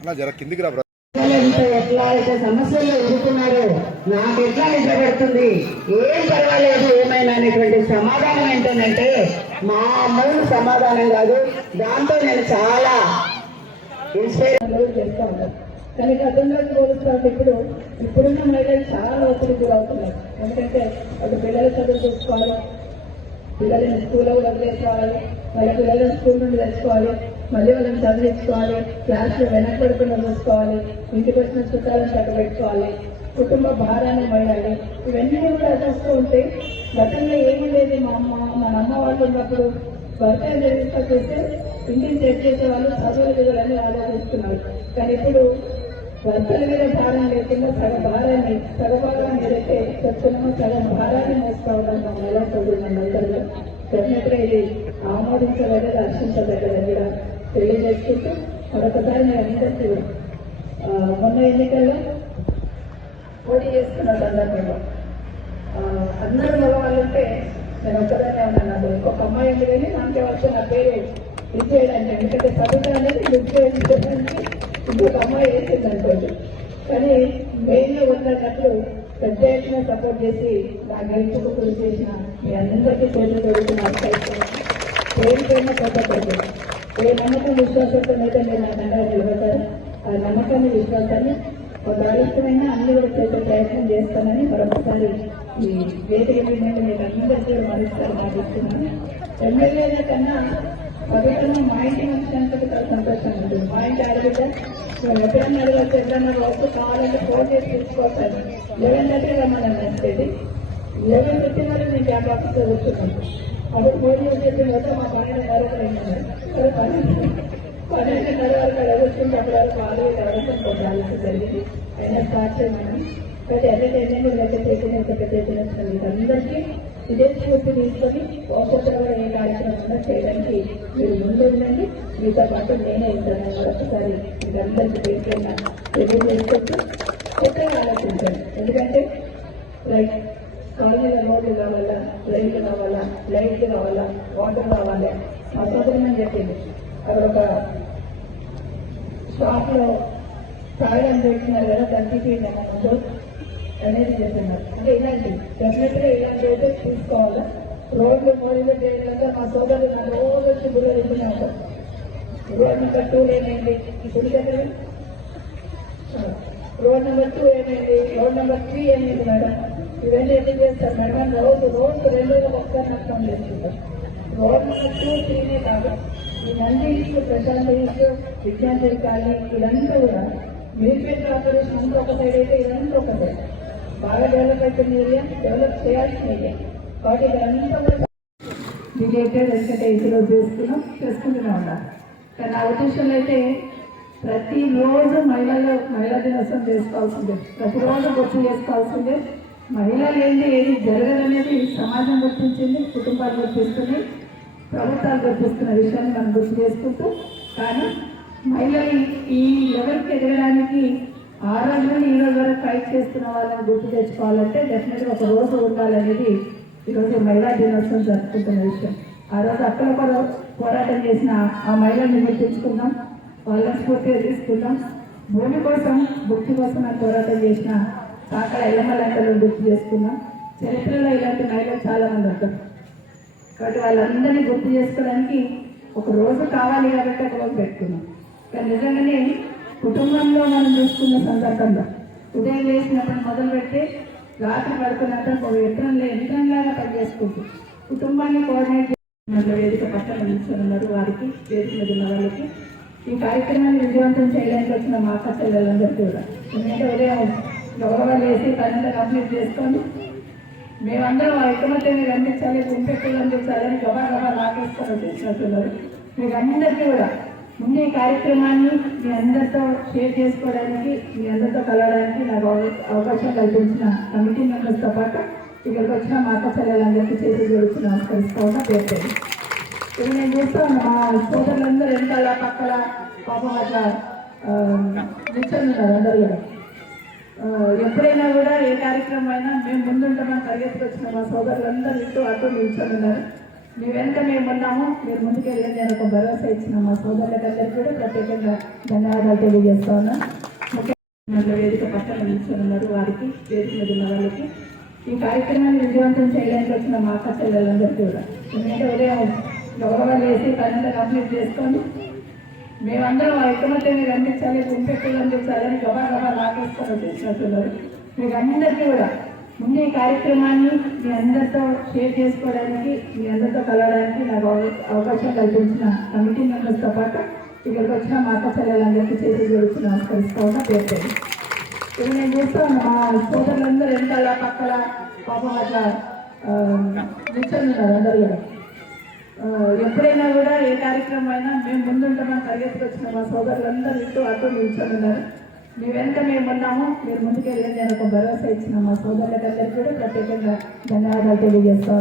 అలా జర కిందికి రా ఎట్లా అయితే సమస్యలు ఎదుర్కొన్నారో నాకు ఎట్లా నిద్ర ఏం పర్వాలేదు ఏమైనా అనేటువంటి సమాధానం ఏంటంటే మా మూడు సమాధానం కాదు. దాంతో నేను చాలా ఇన్స్పైర్ చేస్తా కానీ గతంలో పోలుస్తాను ఇప్పుడు ఇప్పుడున్న మహిళలు చాలా ఒత్తిడి గురవుతున్నారు. ఎందుకంటే వాళ్ళు పిల్లల చదువు చూసుకోవాలి పిల్లల్ని స్కూల్లో వదిలేసుకోవాలి మళ్ళీ పిల్లలను స్కూల్ నుండి తెచ్చుకోవాలి మళ్ళీ వాళ్ళని చదివించుకోవాలి క్లాస్లో వెనకబడకుండా చూసుకోవాలి ఇంటికి వచ్చిన చుట్టాలను చక్క పెట్టుకోవాలి కుటుంబ భారాన్ని మోయాలి. ఇవన్నీ కూడా చూస్తూ ఉంటే గతంలో ఏమీ లేదు మా అమ్మ మా అమ్మ వాళ్ళు ఉన్నప్పుడు భర్త జరిగిస్తా చూస్తే ఇంటిని సెట్ చేసే వాళ్ళు చదువులు చదువులని ఆలోచిస్తున్నారు కానీ ఇప్పుడు భర్తల మీద భారం లేకుండా సగ భారాన్ని సగ భారాన్ని ఏదైతే చెప్తున్నామో సగం భారాన్ని మోసుకోవడం మనం ఎలా చదువుతున్నాం అందరిలో డెఫినెట్గా ఇది ఆమోదించదగ్గ హర్షించదగ్గదని కూడా తెలియజేసుకుంటూ మరొకసారి మీ అందరికీ మొన్న ఎన్నికల్లో పోటీ చేస్తున్న సందర్భంలో అందరూ మగవాళ్ళు నేను ఒక్కదాన్నే ఉన్నాను. నాకు ఇంకొక అమ్మాయి ఉంది కానీ నాకే వచ్చి నా పేరు ఇది చేయడానికి ఎందుకంటే సభ్యులు అనేది నిర్ణయించడానికి ఇంకొక అమ్మాయి వేసింది అనుకోండి కానీ మెయిన్గా ఉన్నప్పుడు పెద్ద ఎత్తున సపోర్ట్ చేసి నా గెలుపుకు కృషి చేసిన మీ అందరికీ చేతులు జరుగుతున్నారు పేరుకైనా కష్టపడ్డారు ఏ నమ్మకం విశ్వాసంతో అయితే మీరు నా తండ్రి నిలబడతారు ఆ నమ్మకాన్ని విశ్వాసాన్ని ఒక ఆలస్యమైన అన్ని కూడా చేసే ప్రయత్నం చేస్తానని మరొకసారి ఈ వేదిక మీద మీకు అందరికీ కూడా మరుస్తారు భావిస్తున్నాను. ఎమ్మెల్యేల కన్నా పవిత్రంగా మా ఇంటి వచ్చినందుకు చాలా సంతోషంగా ఉంటుంది మా ఇంటి ఆడబిడ్డ మేము ఎప్పుడన్నా అడగచ్చు ఎప్పుడన్నా వస్తు కావాలంటే ఫోన్ చేసి తీసుకోవచ్చు. లెవెన్ థర్టీ రమ్మని నచ్చేది లెవెన్ ఫిఫ్టీ వరకు నేను క్యాబ్ ఆఫీస్లో కూర్చున్నాను. అప్పుడు ఫోన్ చేసి చెప్పిన తర్వాత మా పన్నెండున్నర వరకు పన్నెండున్నర వరకు అక్కడ అప్పటి వరకు ఆరు అడగడం పొందాల్సి జరిగింది. అయినా స్టార్ట్ చేయమని అన్ని టైంలో లెక్క చేసిన పెద్ద అందరికీ ఇదే స్ఫూర్తి తీసుకొని ఒక్కొక్కరు కూడా ఏ కార్యక్రమం చేయడానికి మీరు ముందుండండి మీతో పాటు నేనే ఉంటాను. ఒకసారి మీకు అందరికీ తీసుకున్న రివ్యూ కొత్తగా ఆలోచించండి. ఎందుకంటే రైట్ కాలనీల రోడ్లు కావాలా రైళ్ళు కావాలా లైట్లు కావాలా వాటర్ కావాలి మా సోదరమని చెప్పింది. అక్కడ ఒక షాప్లో తాగడం పెట్టినారు కదా తగ్గిపోయింది ముందు? అనేది చెప్తున్నారు అంటే ఇలాంటి డెఫినెట్గా ఇలాంటి అయితే చూసుకోవాలి రోడ్లు మొదలు చేయడంలో మా సోదరులు నా రోజు వచ్చి గురువు వెళ్తున్నారు రోడ్ నెంబర్ టూ ఏమైంది? ఇప్పుడు దగ్గర? రోడ్ నెంబర్ టూ ఏమైంది? రోడ్ నెంబర్ త్రీ ఏమైంది మేడం? ఇవన్నీ ఎందుకు చేస్తారు మేడం? రోజు రోజు రెండు ఒకసారి నష్టం చేస్తుంటారు రోడ్ నెంబర్ టూ త్రీనే కాదు ఈ నంది ఇష్యూ ప్రశాంత్ విజ్ఞాన కాలనీ ఇదంతా కూడా మీర్పేట కార్పొరేషన్ అంతా ఒక సైడ్ అయితే ఇదంతా ఒక సైడ్ బాగా డెవలప్ అవుతున్న ఏరియా డెవలప్ చేయాల్సిన ఏరియా కాబట్టి ఇదంతా కూడా రిలేటెడ్ ఎందుకంటే ఈరోజు చేస్తున్నాం చేసుకుంటూనే ఉన్నాం కానీ నా ఉద్దేశంలో అయితే ప్రతిరోజు మహిళలు మహిళా దినోత్సవం చేసుకోవాల్సిందే ప్రతిరోజు గుర్తు చేసుకోవాల్సిందే మహిళలు ఏంటి ఏది జరగదనేది సమాజం గుర్తించింది కుటుంబాలు గుర్తిస్తుంది ప్రభుత్వాలు గుర్తిస్తున్న విషయాన్ని మనం గుర్తు చేసుకుంటూ. కానీ మహిళలు ఈ లెవెల్కి ఎదగడానికి ఆ రోజు నుండి ఈ రోజు వరకు ఫైట్ చేస్తున్న వాళ్ళని గుర్తు తెచ్చుకోవాలంటే డెఫినెట్గా ఒక రోజు ఉండాలనేది ఈరోజు మహిళా దినోత్సవం జరుపుకుంటున్న విషయం. ఆ రోజు అక్కడ కూడా పోరాటం చేసిన ఆ మహిళల్ని గుర్తించుకుందాం వాళ్ళ స్ఫూర్తిగా తీసుకుందాం. భూమి కోసం భక్తి కోసం అని పోరాటం చేసిన కాకల ఎల్లమలంకలను గుర్తు చేసుకుందాం. చరిత్రలో ఇలాంటి మహిళలు చాలా మంది ఉంటారు. కాబట్టి వాళ్ళందరినీ గుర్తు చేసుకోవడానికి ఒక రోజు కావాలి కాబట్టి ఒక రోజు పెట్టుకున్నాం కానీ నిజంగానే కుటుంబంలో మనం చూసుకున్న సందర్భంలో ఉదయం లేచినప్పుడు మొదలు పెడితే రాత్రి పడుకున్నంత ఒక యంత్రంలో యంత్రంలాగా పనిచేసుకుంటూ కుటుంబాన్ని కోఆర్డినేట్ చేస్తున్న వేదిక పక్కన నిల్చున్నారు వారికి వేదిక మీద ఉన్న వాళ్ళకి. ఈ కార్యక్రమాన్ని విజయవంతం చేయడానికి వచ్చిన మా అక్క చెల్లెలందరికీ కూడా. ఎందుకంటే ఉదయం గౌరవాలు వేసి పనంతా కంప్లీట్ చేసుకొని మేమందరం ఐకమత్యాన్ని కనిపించాలి గుంపెట్టులు అందించాలని గబా గబా లాగేసుకొని చేసినట్టున్నారు మీకు అందరికీ కూడా ముందే కార్యక్రమాన్ని మీ అందరితో షేర్ చేసుకోవడానికి మీ అందరితో కలవడానికి నాకు అవకాశం కల్పించిన కమిటీ మెంబర్స్తో పాటు ఇక్కడికి వచ్చిన మా అక్క చెల్లెలందరికీ చేసి జరుగుతున్న నమస్కరిస్తా ఉన్నా పేరు నేను చూస్తాను మా సోదరులందరూ వెనకాల పక్కల పాపం అట్లా ఆ, అందరు కూడా. ఎప్పుడైనా కూడా ఏ కార్యక్రమం అయినా మేము ముందుంటామని పరిగెత్తుకు వచ్చిన మా సోదరులందరూ ఇటు అటు నిల్చొని ఉన్నారు. మేమెంత మేము ఉన్నామో. మీరు ముందుకెళ్ళండి అని ఒక భరోసా ఇచ్చిన మా సోదరులందరికీ కూడా ప్రత్యేకంగా ధన్యవాదాలు తెలియజేస్తా ఉన్నా. ముఖ్యంగా వేదిక పక్కన నిల్చున్నారు వారికి వేదిక మీద ఉన్న వాళ్ళకి. ఈ కార్యక్రమాన్ని విజయవంతం చేయడానికి వచ్చిన మా అక్క చెల్లెలందరికీ కూడా. ఎందుకంటే ఉదయం గౌరవాలు వేసి పనులు కంప్లీట్ చేసుకొని మేమందరం ఐకమత్యాన్ని కనిపించాలి గుంపెట్టులు కనిపించాలని గబా గబా లాగేసుకొని చేసినట్టున్నారు మీకు అందరికీ కూడా ముందు ఈ కార్యక్రమాన్ని మీ అందరితో షేర్ చేసుకోవడానికి మీ అందరితో కలవడానికి నాకు అవకాశం కల్పించిన కమిటీ మెంబర్స్తో పాటు ఇక్కడికి వచ్చిన మా అక్క చెల్లెలందరికీ చేసి జరుగుతూ నమస్కరిస్తా ఉన్నా పేరు నేను చూస్తాను మా సోదరులందరూ వెనకాల పక్కల పాపం అట్లా ఆ, ఉన్నారు కూడా. ఎప్పుడైనా కూడా ఏ కార్యక్రమం అయినా మేము ముందుంటామని పరిగెత్తుకు వచ్చిన మా సోదరులందరూ ఇటు అటు నిల్చొని ఉన్నారు. మీ వెంట మేము ఉన్నాము. మీరు ముందుకెళ్ళి నేను ఒక భరోసా ఇచ్చిన మా సోదరులందరికీ కూడా ప్రత్యేకంగా ధన్యవాదాలు తెలియజేస్తా